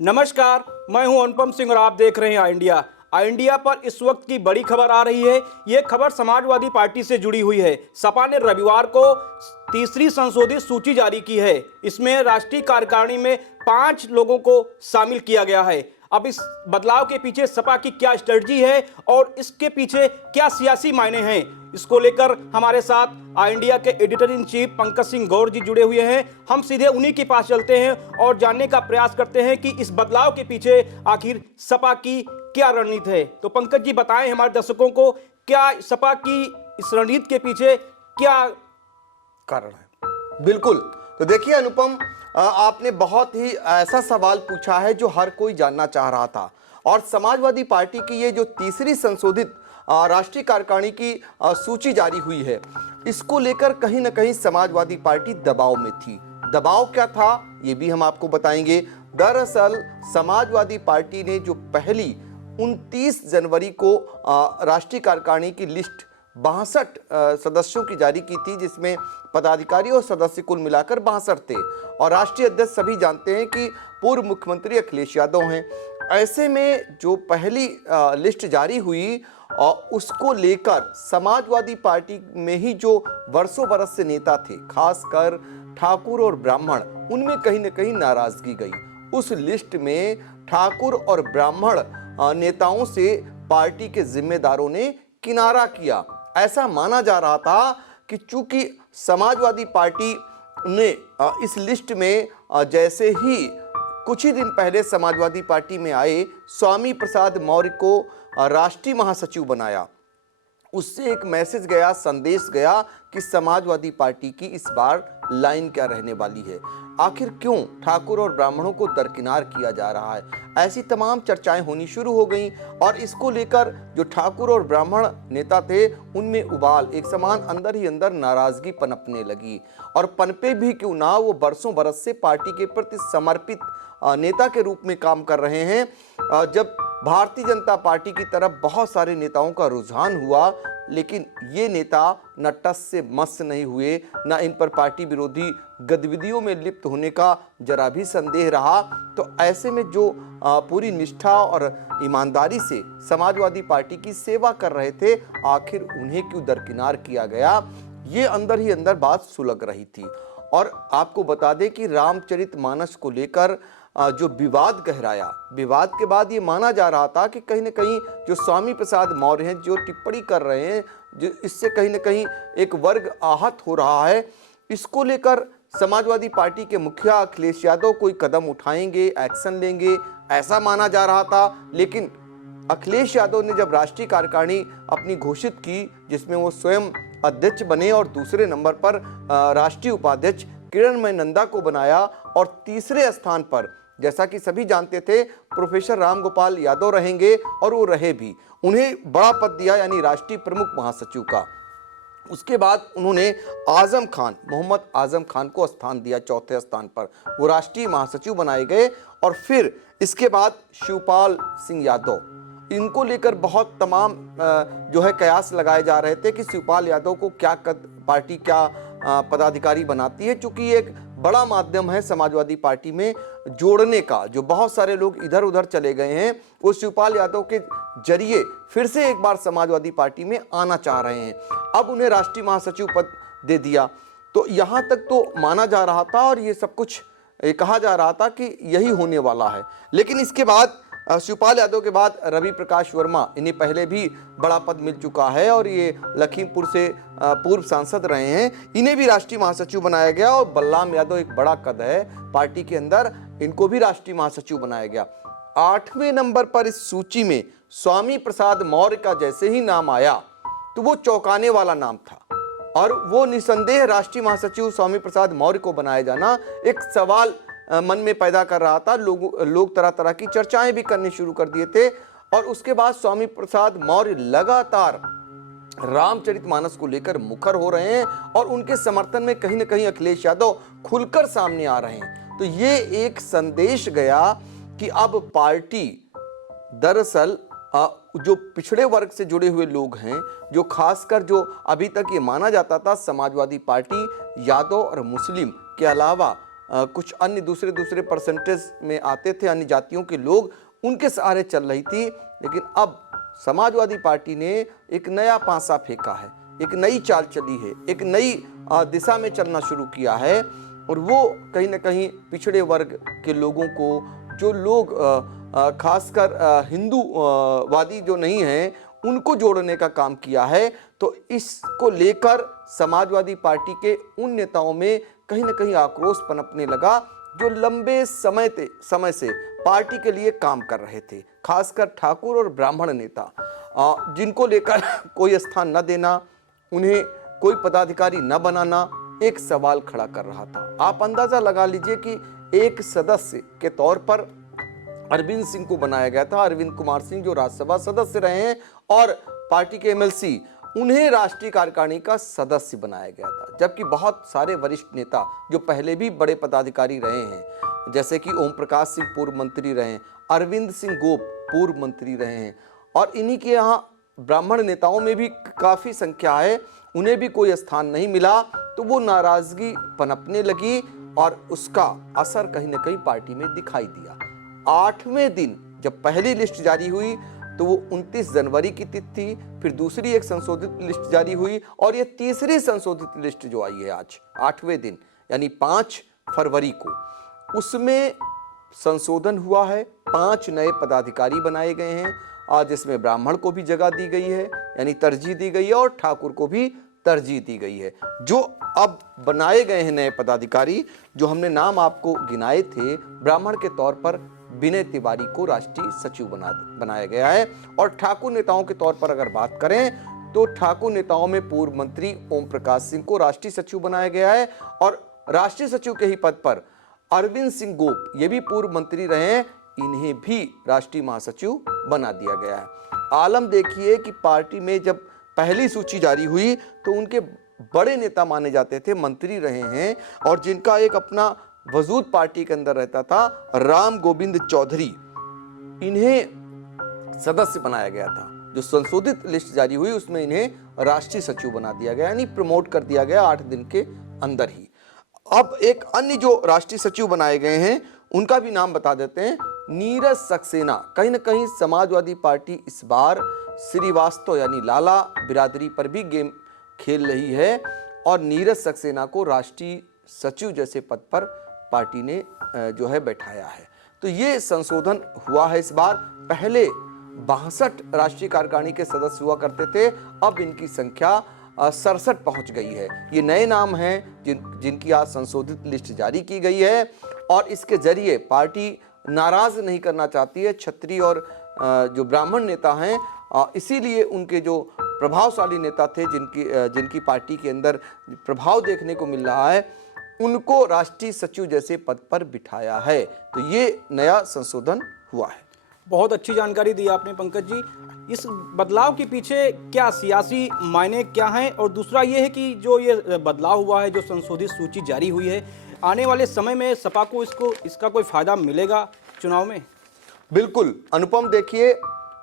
नमस्कार, मैं हूं अनुपम सिंह और आप देख रहे हैं आई इंडिया पर इस वक्त की बड़ी खबर आ रही है। ये खबर समाजवादी पार्टी से जुड़ी हुई है। सपा ने रविवार को तीसरी संशोधित सूची जारी की है। इसमें राष्ट्रीय कार्यकारिणी में 5 लोगों को शामिल किया गया है। अब इस बदलाव के पीछे सपा की क्या स्ट्रेटजी है और इसके पीछे क्या सियासी मायने हैं, इसको लेकर हमारे साथ आई इंडिया के editor in chief Pankaj Singh Gaur ji जुड़े हुए हैं। हम सीधे उन्हीं के पास चलते हैं और जानने का प्रयास करते हैं कि इस बदलाव के पीछे आखिर सपा की क्या रणनीति है। तो पंकज जी बताएं हमारे दर्शकों को, क्या सपा की इस रणनीति के पीछे क्या कारण है? बिल्कुल। तो देखिए अनुपम, आपने बहुत ही ऐसा सवाल पूछा है जो हर कोई जानना चाह रहा था। और समाजवादी पार्टी की ये जो तीसरी संशोधित राष्ट्रीय कार्यकारिणी की सूची जारी हुई है, इसको लेकर कहीं ना कहीं समाजवादी पार्टी दबाव में थी। दबाव क्या था ये भी हम आपको बताएंगे। दरअसल समाजवादी पार्टी ने जो पहली 29 जनवरी को राष्ट्रीय कार्यकारिणी की लिस्ट 62 सदस्यों की जारी की थी, जिसमें पदाधिकारी और सदस्य कुल मिलाकर 62 थे। और राष्ट्रीय अध्यक्ष सभी जानते हैं कि पूर्व मुख्यमंत्री अखिलेश यादव हैं। ऐसे में जो पहली लिस्ट जारी हुई और उसको लेकर समाजवादी पार्टी में ही जो वर्षों बरस से नेता थे, खासकर ठाकुर और ब्राह्मण, उनमें कहीं ना कहीं नाराजगी गई। उस लिस्ट में ठाकुर और ब्राह्मण नेताओं से पार्टी के जिम्मेदारों ने किनारा किया। ऐसा माना जा रहा था कि चूंकि समाजवादी पार्टी ने इस लिस्ट में जैसे ही कुछ ही दिन पहले समाजवादी पार्टी में आए स्वामी प्रसाद मौर्य को राष्ट्रीय महासचिव बनाया, उससे एक मैसेज गया, संदेश गया कि समाजवादी पार्टी की इस बार लाइन क्या रहने वाली है। आखिर क्यों ठाकुर और ब्राह्मणों को दरकिनार किया जा रहा है, ऐसी तमाम चर्चाएं होनी शुरू हो गईं। और इसको लेकर जो ठाकुर और ब्राह्मण नेता थे उनमें उबाल, एक समान अंदर ही अंदर नाराजगी पनपने लगी। और पनपे भी क्यों ना, वो बरसों बरस से पार्टी के प्रति समर्पित नेता के रूप में काम कर रहे हैं। जब भारतीय जनता पार्टी की तरफ बहुत सारे नेताओं का रुझान हुआ, लेकिन ये नेता न टस से मस नहीं हुए, न इन पर पार्टी विरोधी गतिविधियों में लिप्त होने का जरा भी संदेह रहा। तो ऐसे में जो पूरी निष्ठा और ईमानदारी से समाजवादी पार्टी की सेवा कर रहे थे, आखिर उन्हें क्यों दरकिनार किया गया, ये अंदर ही अंदर बात सुलग रही थी। और आपको बता दें कि रामचरितमानस को लेकर जो विवाद गहराया, विवाद के बाद ये माना जा रहा था कि कहीं ना कहीं जो स्वामी प्रसाद मौर्य हैं, जो टिप्पणी कर रहे हैं, जो इससे कहीं ना कहीं एक वर्ग आहत हो रहा है। इसको लेकर समाजवादी पार्टी के मुखिया अखिलेश यादव कोई कदम उठाएंगे, एक्शन लेंगे, ऐसा माना जा रहा था। लेकिन अखिलेश यादव ने जब राष्ट्रीय कार्यकारिणी अपनी घोषित की, जिसमें वो स्वयं अध्यक्ष बने और दूसरे नंबर पर राष्ट्रीय उपाध्यक्ष किरणमय नंदा को बनाया, और तीसरे स्थान पर, जैसा कि सभी जानते थे, प्रोफेसर रामगोपाल यादव रहेंगे, और वो रहे भी। उन्हें बड़ा पद दिया, यानी राष्ट्रीय प्रमुख महासचिव का। उसके बाद उन्होंने आजम खान, मोहम्मद आजम खान को स्थान दिया, चौथे स्थान पर वो राष्ट्रीय महासचिव बनाए गए। और फिर इसके बाद शिवपाल सिंह यादव, इनको लेकर बहुत तमाम जो है कयास लगाए जा रहे थे कि शिवपाल यादव को क्या पार्टी क्या पदाधिकारी बनाती है, क्योंकि एक बड़ा माध्यम है समाजवादी पार्टी में जोड़ने का। जो बहुत सारे लोग इधर उधर चले गए हैं, वो शिवपाल यादव के जरिए फिर से एक बार समाजवादी पार्टी में आना चाह रहे हैं। अब उन्हें राष्ट्रीय महासचिव पद दे दिया। तो यहाँ तक तो माना जा रहा था और ये सब कुछ कहा जा रहा था कि यही होने वाला है। लेकिन इसके बाद शिवपाल यादव के बाद रवि प्रकाश वर्मा, इन्हें पहले भी बड़ा पद मिल चुका है और ये लखीमपुर से पूर्व सांसद रहे हैं, इन्हें भी राष्ट्रीय महासचिव बनाया गया। और बलराम यादव एक बड़ा कद है पार्टी के अंदर, इनको भी राष्ट्रीय महासचिव बनाया गया। 8वें नंबर पर इस सूची में स्वामी प्रसाद मौर्य का जैसे ही नाम आया तो वो चौंकाने वाला नाम था। और वो निसंदेह राष्ट्रीय महासचिव स्वामी प्रसाद मौर्य को बनाया जाना एक सवाल मन में पैदा कर रहा था। लोग तरह तरह की चर्चाएं भी करने शुरू कर दिए थे। और उसके बाद स्वामी प्रसाद मौर्य लगातार रामचरितमानस को लेकर मुखर हो रहे हैं और उनके समर्थन में कहीं ना कहीं अखिलेश यादव खुलकर सामने आ रहे हैं। तो ये एक संदेश गया कि अब पार्टी दरअसल जो पिछड़े वर्ग से जुड़े हुए लोग हैं, जो खासकर जो अभी तक ये माना जाता था समाजवादी पार्टी यादव और मुस्लिम के अलावा कुछ अन्य दूसरे परसेंटेज में आते थे, अन्य जातियों के लोग उनके सहारे चल रही थी। लेकिन अब समाजवादी पार्टी ने एक नया पासा फेंका है, एक नई चाल चली है, एक नई दिशा में चलना शुरू किया है। और वो कहीं ना कहीं पिछड़े वर्ग के लोगों को, जो लोग खासकर हिंदूवादी जो नहीं हैं, उनको जोड़ने का काम किया है। तो इसको लेकर समाजवादी पार्टी के उन नेताओं में कहीं ना कहीं आक्रोश पनपने लगा जो लंबे समय से पार्टी के लिए काम कर रहे थे, खासकर ठाकुर और ब्राह्मण नेता, जिनको लेकर कोई स्थान न देना, उन्हें कोई पदाधिकारी न बनाना एक सवाल खड़ा कर रहा था। आप अंदाजा लगा लीजिए कि एक सदस्य के तौर पर अरविंद सिंह को बनाया गया था। अरविंद कुमार सिंह जो राज्यसभा सदस्य रहे हैं और पार्टी के एमएलसी, उन्हें राष्ट्रीय कार्यकारिणी का सदस्य बनाया गया था। जबकि बहुत सारे वरिष्ठ नेता जो पहले भी बड़े पदाधिकारी रहे हैं, जैसे कि ओम प्रकाश सिंह पूर्व मंत्री रहे हैं, अरविंद सिंह गोप पूर्व मंत्री रहे हैं, और इन्हीं के यहाँ ब्राह्मण नेताओं में भी काफ़ी संख्या है, उन्हें भी कोई स्थान नहीं मिला। तो वो नाराजगी पनपने लगी और उसका असर कहीं ना कहीं पार्टी में दिखाई दिया। 8वें दिन जब पहली लिस्ट जारी हुई तो वो 29 जनवरी की तिथि थी, फिर दूसरी एक संशोधित लिस्ट जारी हुई और ये तीसरी संशोधित लिस्ट जो आई है आज 8वें दिन यानी 5 फरवरी को, उसमें संशोधन हुआ है। 5 नए पदाधिकारी बनाए गए हैं, आज जिसमें ब्राह्मण को भी जगह दी गई है, यानी तरजीह दी गई है, और ठाकुर को भी तरजीह दी गई है। जो अब बनाए गए हैं नए पदाधिकारी, जो हमने नाम आपको गिनाए थे, ब्राह्मण के तौर पर विनय तिवारी को राष्ट्रीय सचिव बनाया गया है। और ठाकुर नेताओं के तौर पर अगर बात करें तो ठाकुर नेताओं में पूर्व मंत्री ओम प्रकाश सिंह को राष्ट्रीय सचिव बनाया गया है, और राष्ट्रीय सचिव के ही पद पर अरविंद सिंह गोप, ये भी पूर्व मंत्री रहे हैं, इन्हें भी राष्ट्रीय महासचिव बना दिया गया है। आलम देखिए कि पार्टी में जब पहली सूची जारी हुई तो उनके बड़े नेता माने जाते थे, मंत्री रहे हैं, और जिनका एक अपना वजूद पार्टी के अंदर रहता था, राम गोविंद चौधरी, इन्हें सदस्य बनाया गया था। जो संशोधित लिस्ट जारी हुई उसमें इन्हें राष्ट्रीय सचिव बना दिया गया, यानी प्रमोट कर दिया गया 8 दिन के अंदर ही। अब एक अन्य जो राष्ट्रीय सचिव बनाए गए हैं उनका भी नाम बता देते हैं, नीरज सक्सेना। कहीं ना कहीं समाजवादी पार्टी इस बार श्रीवास्तव यानी लाला बिरादरी पर भी गेम खेल रही है, और नीरज सक्सेना को राष्ट्रीय सचिव जैसे पद पर पार्टी ने जो है बैठाया है। तो ये संशोधन हुआ है इस बार। पहले 62 राष्ट्रीय कार्यकारिणी के सदस्य हुआ करते थे, अब इनकी संख्या 67 पहुंच गई है। ये नए नाम हैं जिनकी आज संशोधित लिस्ट जारी की गई है, और इसके जरिए पार्टी नाराज नहीं करना चाहती है क्षत्रिय और जो ब्राह्मण नेता हैं, इसीलिए उनके जो प्रभावशाली नेता थे जिनकी पार्टी के अंदर प्रभाव देखने को मिल रहा है, उनको राष्ट्रीय सचिव जैसे पद पर बिठाया है। तो ये नया संशोधन हुआ है। बहुत अच्छी जानकारी दी आपने पंकज जी। इस बदलाव के पीछे क्या सियासी मायने क्या हैं, और दूसरा ये है कि जो ये बदलाव हुआ है, जो संशोधित सूची जारी हुई है, आने वाले समय में सपा को इसका कोई फायदा मिलेगा चुनाव में? बिल्कुल अनुपम, देखिए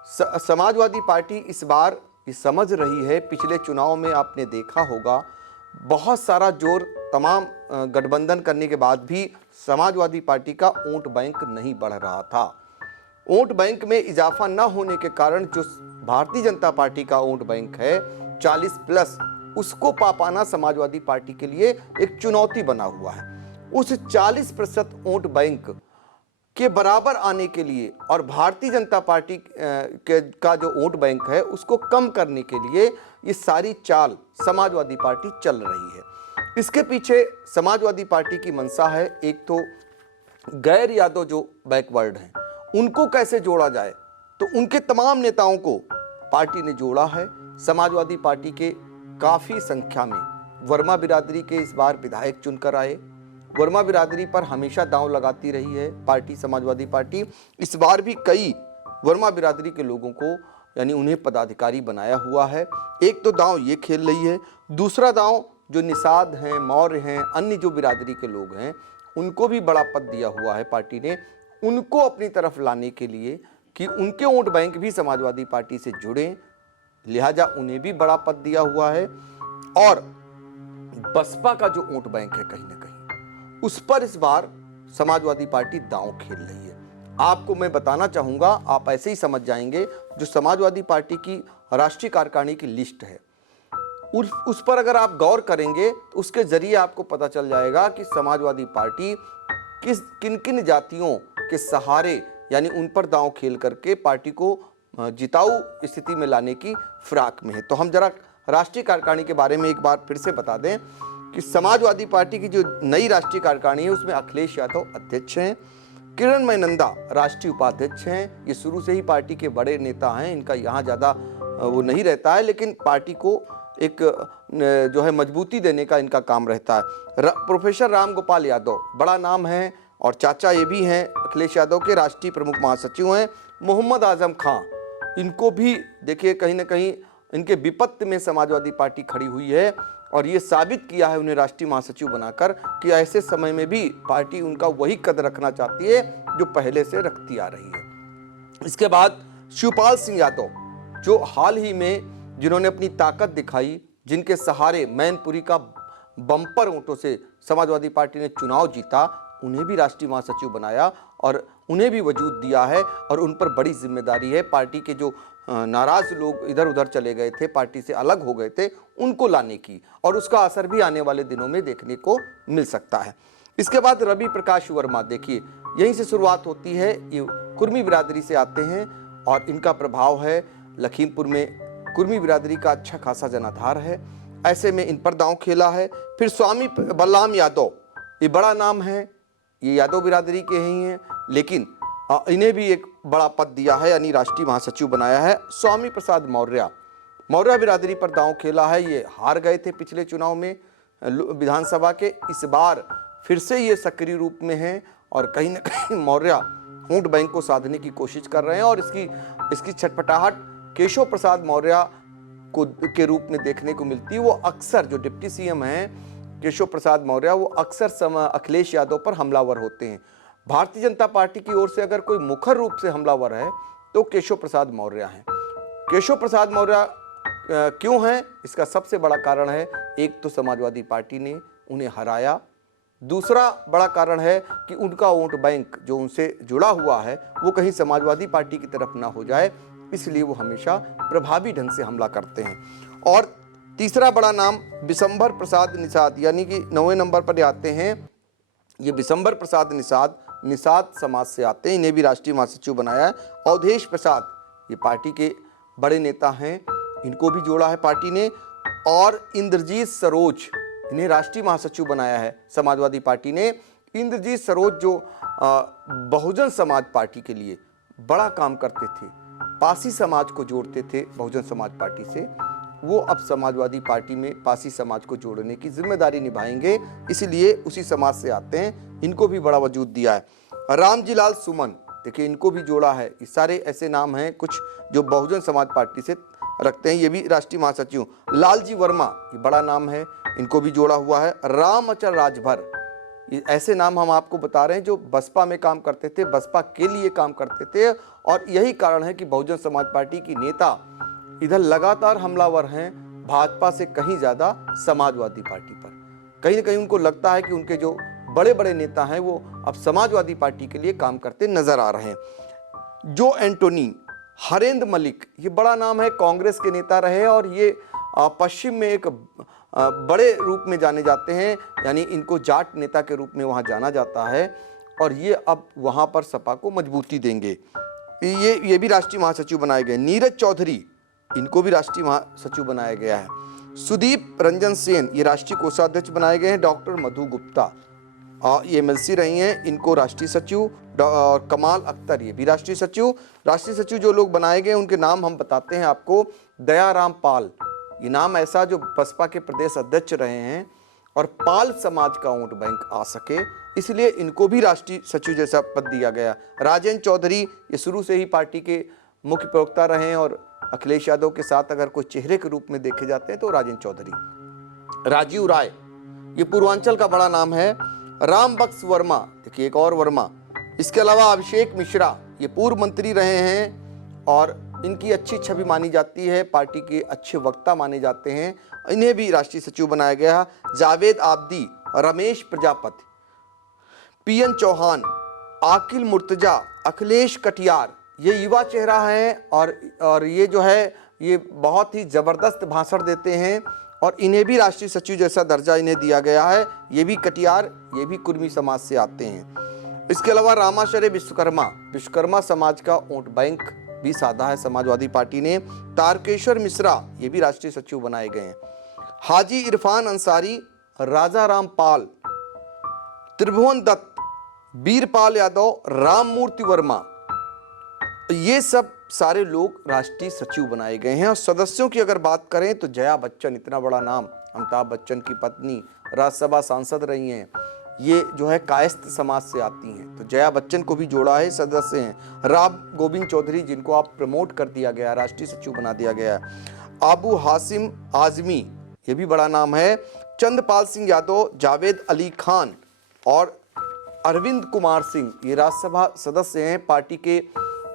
समाजवादी पार्टी इस बार ये समझ रही है, पिछले चुनाव में आपने देखा होगा बहुत सारा जोर तमाम गठबंधन करने के बाद भी समाजवादी पार्टी का वोट बैंक नहीं बढ़ रहा था। वोट बैंक में इजाफा न होने के कारण जो भारतीय जनता पार्टी का वोट बैंक है 40+, उसको पा पाना समाजवादी पार्टी के लिए एक चुनौती बना हुआ है। उस 40% वोट बैंक के बराबर आने के लिए और भारतीय जनता पार्टी का जो वोट बैंक है उसको कम करने के लिए ये सारी चाल समाजवादी पार्टी चल रही है। इसके पीछे समाजवादी पार्टी की मंशा है, एक तो गैर यादव जो बैकवर्ड हैं उनको कैसे जोड़ा जाए, तो उनके तमाम नेताओं को पार्टी ने जोड़ा है। समाजवादी पार्टी के काफ़ी संख्या में वर्मा बिरादरी के इस बार विधायक चुनकर आए। वर्मा बिरादरी पर हमेशा दांव लगाती रही है पार्टी, समाजवादी पार्टी। इस बार भी कई वर्मा बिरादरी के लोगों को यानी उन्हें पदाधिकारी बनाया हुआ है। एक तो दांव ये खेल रही है, दूसरा दांव जो निषाद हैं, मौर्य हैं, अन्य जो बिरादरी के लोग हैं उनको भी बड़ा पद दिया हुआ है पार्टी ने, उनको अपनी तरफ लाने के लिए कि उनके वोट बैंक भी समाजवादी पार्टी से जुड़ें, लिहाजा उन्हें भी बड़ा पद दिया हुआ है। और बसपा का जो वोट बैंक है कहीं ना कहीं उस पर इस बार समाजवादी पार्टी दांव खेल रही है। आपको मैं बताना चाहूंगा, आप ऐसे ही समझ जाएंगे, जो समाजवादी पार्टी की राष्ट्रीय कार्यकारिणी की लिस्ट है उस पर अगर आप गौर करेंगे तो उसके जरिए आपको पता चल जाएगा कि समाजवादी पार्टी किन किन जातियों के सहारे यानी उन पर दांव खेल करके पार्टी को जिताऊ स्थिति में लाने की फिराक में है। तो हम जरा राष्ट्रीय कार्यकारिणी के बारे में एक बार फिर से बता दें कि समाजवादी पार्टी की जो नई राष्ट्रीय कार्यकारिणी है उसमें अखिलेश यादव अध्यक्ष हैं, किरणमय नंदा राष्ट्रीय उपाध्यक्ष हैं। ये शुरू से ही पार्टी के बड़े नेता हैं, इनका यहाँ ज़्यादा वो नहीं रहता है, लेकिन पार्टी को एक जो है मजबूती देने का इनका काम रहता है। प्रोफेसर राम गोपाल यादव बड़ा नाम है और चाचा ये भी हैं अखिलेश यादव के, राष्ट्रीय प्रमुख महासचिव हैं। मोहम्मद आजम खां, इनको भी देखिए कहीं ना कहीं इनके विपत्ति में समाजवादी पार्टी खड़ी हुई है और ये साबित किया है उन्हें राष्ट्रीय महासचिव बनाकर कि ऐसे समय में भी पार्टी उनका वही कद रखना चाहती है जो पहले से रखती आ रही है। इसके बाद शिवपाल सिंह यादव, जो हाल ही में जिन्होंने अपनी ताकत दिखाई, जिनके सहारे मैनपुरी का बम्पर वोटों से समाजवादी पार्टी ने चुनाव जीता, उन्हें भी राष्ट्रीय महासचिव बनाया और उन्हें भी वजूद दिया है और उन पर बड़ी जिम्मेदारी है पार्टी के जो नाराज लोग इधर उधर चले गए थे, पार्टी से अलग हो गए थे, उनको लाने की, और उसका असर भी आने वाले दिनों में देखने को मिल सकता है। इसके बाद रवि प्रकाश वर्मा, देखिए यहीं से शुरुआत होती है, ये कुर्मी बिरादरी से आते हैं और इनका प्रभाव है लखीमपुर में, कुर्मी बिरादरी का अच्छा खासा जनाधार है, ऐसे में इन पर दांव खेला है। फिर स्वामी बलराम यादव, ये बड़ा नाम है, ये यादव बिरादरी के ही हैं, लेकिन इन्हें भी एक बड़ा पद दिया है यानी राष्ट्रीय महासचिव बनाया है। स्वामी प्रसाद मौर्य, मौर्य बिरादरी पर दांव खेला है, ये हार गए थे पिछले चुनाव में विधानसभा के, इस बार फिर से ये सक्रिय रूप में हैं और कहीं ना कहीं मौर्य वोट बैंक को साधने की कोशिश कर रहे हैं और इसकी छटपटाहट केशव प्रसाद मौर्य के रूप में देखने को मिलती है। वो अक्सर, जो डिप्टी सीएम हैं केशव प्रसाद मौर्य, वो अक्सर अखिलेश यादव पर हमलावर होते हैं। भारतीय जनता पार्टी की ओर से अगर कोई मुखर रूप से हमलावर है तो केशव प्रसाद मौर्य हैं। केशव प्रसाद मौर्य क्यों हैं, इसका सबसे बड़ा कारण है, एक तो समाजवादी पार्टी ने उन्हें हराया, दूसरा बड़ा कारण है कि उनका वोट बैंक जो उनसे जुड़ा हुआ है वो कहीं समाजवादी पार्टी की तरफ ना हो जाए, इसलिए वो हमेशा प्रभावी ढंग से हमला करते हैं। और तीसरा बड़ा नाम बिशंबर प्रसाद निषाद, यानी कि 9वें नंबर पर आते हैं ये बिशंबर प्रसाद निषाद समाज से आते हैं, इन्हें भी राष्ट्रीय महासचिव बनाया है। अवधेश प्रसाद, ये पार्टी के बड़े नेता हैं, इनको भी जोड़ा है पार्टी ने। और इंद्रजीत सरोज, इन्हें राष्ट्रीय महासचिव बनाया है समाजवादी पार्टी ने। इंद्रजीत सरोज जो बहुजन समाज पार्टी के लिए बड़ा काम करते थे, पासी समाज को जोड़ते थे बहुजन समाज पार्टी से, वो अब समाजवादी पार्टी में पासी समाज को जोड़ने की जिम्मेदारी निभाएंगे, इसलिए उसी समाज से आते हैं, इनको भी बड़ा वजूद दिया है। रामजी लाल सुमन, देखिए इनको भी जोड़ा है, ये सारे ऐसे नाम हैं कुछ जो बहुजन समाज पार्टी से रखते हैं, ये भी राष्ट्रीय महासचिव। लालजी वर्मा, ये बड़ा नाम है, इनको भी जोड़ा हुआ है। रामअचल राजभर, ये ऐसे नाम हम आपको बता रहे हैं जो बसपा में काम करते थे, बसपा के लिए काम करते थे, और यही कारण है कि बहुजन समाज पार्टी की नेता इधर लगातार हमलावर हैं भाजपा से कहीं ज्यादा समाजवादी पार्टी पर। कहीं ना कहीं उनको लगता है कि उनके जो बड़े बड़े नेता हैं वो अब समाजवादी पार्टी के लिए काम करते नजर आ रहे हैं। जो एंटोनी, हरेंद्र मलिक, ये बड़ा नाम है, कांग्रेस के नेता रहे और ये पश्चिम में एक बड़े रूप में जाने जाते हैं, यानी इनको जाट नेता के रूप में वहाँ जाना जाता है और ये अब वहाँ पर सपा को मजबूती देंगे। ये भी राष्ट्रीय महासचिव बनाए गए। नीरज चौधरी, इनको भी राष्ट्रीय महासचिव बनाया गया है। सुदीप रंजन सेन, ये राष्ट्रीय कोषाध्यक्ष बनाए गए हैं। डॉक्टर मधु गुप्ता, ये एमएलसी रही हैं, इनको राष्ट्रीय सचिव। और कमाल अख्तर, ये भी राष्ट्रीय सचिव। राष्ट्रीय सचिव जो लोग बनाए गए उनके नाम हम बताते हैं आपको। दयाराम पाल, ये नाम ऐसा जो बसपा के प्रदेश अध्यक्ष रहे हैं और पाल समाज का वोट बैंक आ सके, इसलिए इनको भी राष्ट्रीय सचिव जैसा पद दिया गया। राजेंद्र चौधरी, ये शुरू से ही पार्टी के मुख्य प्रवक्ता रहे हैं और अखिलेश यादव के साथ अगर कोई चेहरे के रूप में देखे जाते हैं तो राजेंद्र चौधरी। राजीव राय, ये पूर्वांचल का बड़ा नाम है। राम बख्श वर्मा, देखिए एक और वर्मा। इसके अलावा अभिषेक मिश्रा, ये पूर्व मंत्री रहे हैं और इनकी अच्छी छवि मानी जाती है, पार्टी के अच्छे वक्ता माने जाते हैं, इन्हें भी राष्ट्रीय सचिव बनाया गया है। जावेद आब्दी, रमेश प्रजापति, पीएन चौहान, आकिल मुर्तजा, अखिलेश कटियार, ये युवा चेहरा है और ये जो है ये बहुत ही ज़बरदस्त भाषण देते हैं और इन्हें भी राष्ट्रीय सचिव जैसा दर्जा इन्हें दिया गया है। ये भी कटियार, ये भी कुर्मी समाज से आते हैं। इसके अलावा रामाशरे विश्वकर्मा समाज का वोट बैंक भी साधा है समाजवादी पार्टी ने। तारकेश्वर मिश्रा, ये भी राष्ट्रीय सचिव बनाए गए हैं। हाजी इरफान अंसारी, राजा राम पाल, त्रिभुवन दत्त, बीरपाल यादव, राममूर्ति वर्मा, ये सब सारे लोग राष्ट्रीय सचिव बनाए गए हैं। और सदस्यों की अगर बात करें तो जया बच्चन, इतना बड़ा नाम, अमिताभ बच्चन की पत्नी, राज्यसभा सांसद रही हैं, ये जो है कायस्थ समाज से आती हैं, तो जया बच्चन को भी जोड़ा है, सदस्य हैं। राम गोविंद चौधरी, जिनको आप प्रमोट कर दिया गया, राष्ट्रीय सचिव बना दिया गया है। आबू हासिम आजमी, ये भी बड़ा नाम है। चंद्रपाल सिंह यादव, जावेद अली खान और अरविंद कुमार सिंह, ये राज्यसभा सदस्य हैं। पार्टी के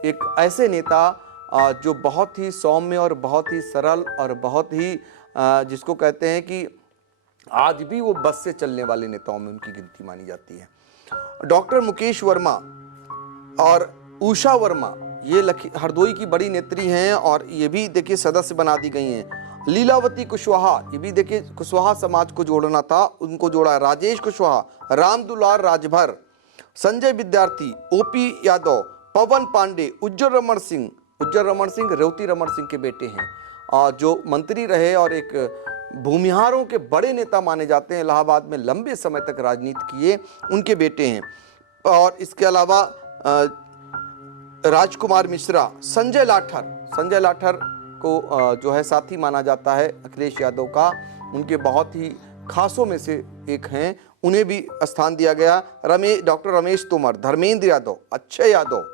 एक ऐसे नेता जो बहुत ही सौम्य और बहुत ही सरल और बहुत ही जिसको कहते हैं कि आज भी वो बस से चलने वाले नेताओं में उनकी गिनती मानी जाती है। डॉक्टर मुकेश वर्मा और उषा वर्मा, ये हरदोई की बड़ी नेत्री हैं और ये भी देखिए सदस्य बना दी गई हैं। लीलावती कुशवाहा, ये भी देखिए कुशवाहा समाज को जोड़ना था, उनको जोड़ा है। राजेश कुशवाहा, रामदुलार राजभर, संजय विद्यार्थी, ओपी यादव, पवन पांडे, उज्जवल रमन सिंह रेवती रमन सिंह के बेटे हैं, जो मंत्री रहे और एक भूमिहारों के बड़े नेता माने जाते हैं, इलाहाबाद में लंबे समय तक राजनीति किए, उनके बेटे हैं। और इसके अलावा राजकुमार मिश्रा, संजय लाठर को जो है साथी माना जाता है अखिलेश यादव का, उनके बहुत ही खासों में से एक हैं, उन्हें भी स्थान दिया गया। डॉक्टर रमेश तोमर, धर्मेंद्र यादव, अक्षय यादव,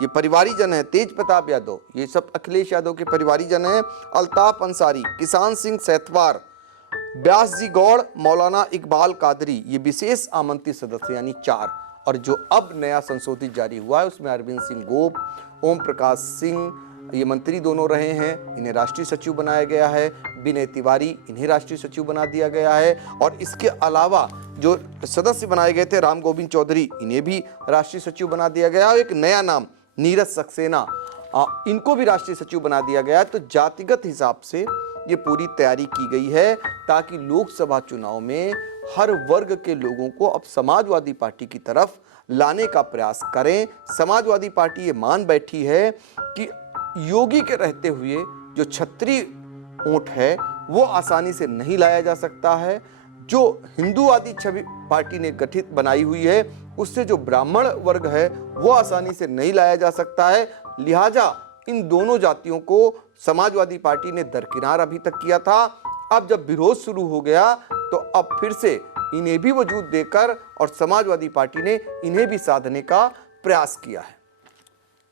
ये परिवारीजन है। तेज प्रताप यादव, ये सब अखिलेश यादव के परिवारीजन हैं। अल्ताफ अंसारी, किसान सिंह सैतवार, व्यास जी गौड़, मौलाना इकबाल कादरी, ये विशेष आमंत्रित सदस्य यानी 4। और जो अब नया संशोधित जारी हुआ है उसमें अरविंद सिंह गोप, ओम प्रकाश सिंह, ये मंत्री दोनों रहे हैं, इन्हें राष्ट्रीय सचिव बनाया गया है। विनय तिवारी, इन्हें राष्ट्रीय सचिव बना दिया गया है। और इसके अलावा जो सदस्य बनाए गए थे, राम गोविंद चौधरी, इन्हें भी राष्ट्रीय सचिव बना दिया गया। और एक नया नाम नीरज सक्सेना, इनको भी राष्ट्रीय सचिव बना दिया गया। तो जातिगत हिसाब से ये पूरी तैयारी की गई है ताकि लोकसभा चुनाव में हर वर्ग के लोगों को अब समाजवादी पार्टी की तरफ लाने का प्रयास करें। समाजवादी पार्टी ये मान बैठी है कि योगी के रहते हुए जो क्षत्रिय वोट है वो आसानी से नहीं लाया जा सकता है। जो हिंदूवादी छवि पार्टी ने गठित बनाई हुई है उससे जो ब्राह्मण वर्ग है वो आसानी से नहीं लाया जा सकता है। लिहाजा इन दोनों जातियों को समाजवादी पार्टी ने दरकिनार अभी तक किया था। अब जब विरोध शुरू हो गया तो अब फिर से इन्हें भी वजूद देकर और समाजवादी पार्टी ने इन्हें भी साधने का प्रयास किया है।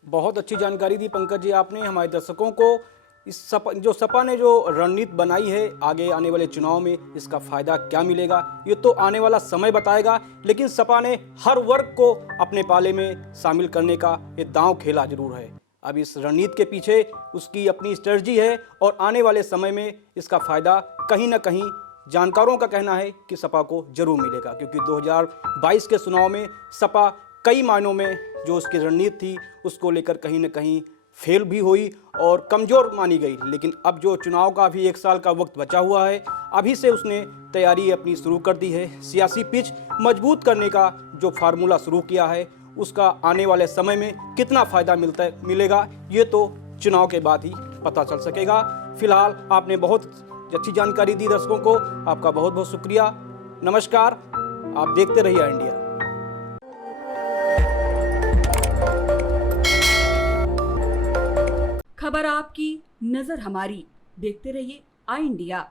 बहुत अच्छी जानकारी दी पंकज जी आपने हमारे दर्शकों को। इस सपा ने जो रणनीति बनाई है आगे आने वाले चुनाव में इसका फायदा क्या मिलेगा ये तो आने वाला समय बताएगा, लेकिन सपा ने हर वर्ग को अपने पाले में शामिल करने का ये दांव खेला जरूर है। अब इस रणनीति के पीछे उसकी अपनी स्ट्रेटजी है और आने वाले समय में इसका फायदा कहीं ना कहीं जानकारों का कहना है कि सपा को जरूर मिलेगा, क्योंकि 2022 के चुनाव में सपा कई मायनों में जो उसकी रणनीति थी उसको लेकर कहीं ना कहीं फेल भी हुई और कमज़ोर मानी गई। लेकिन अब जो चुनाव का अभी 1 साल का वक्त बचा हुआ है, अभी से उसने तैयारी अपनी शुरू कर दी है। सियासी पिच मजबूत करने का जो फार्मूला शुरू किया है उसका आने वाले समय में कितना फ़ायदा मिलेगा ये तो चुनाव के बाद ही पता चल सकेगा। फिलहाल आपने बहुत अच्छी जानकारी दी दर्शकों को, आपका बहुत बहुत शुक्रिया। नमस्कार, आप देखते रहिए आई इंडिया। खबर आपकी, नजर हमारी। देखते रहिए आई इंडिया।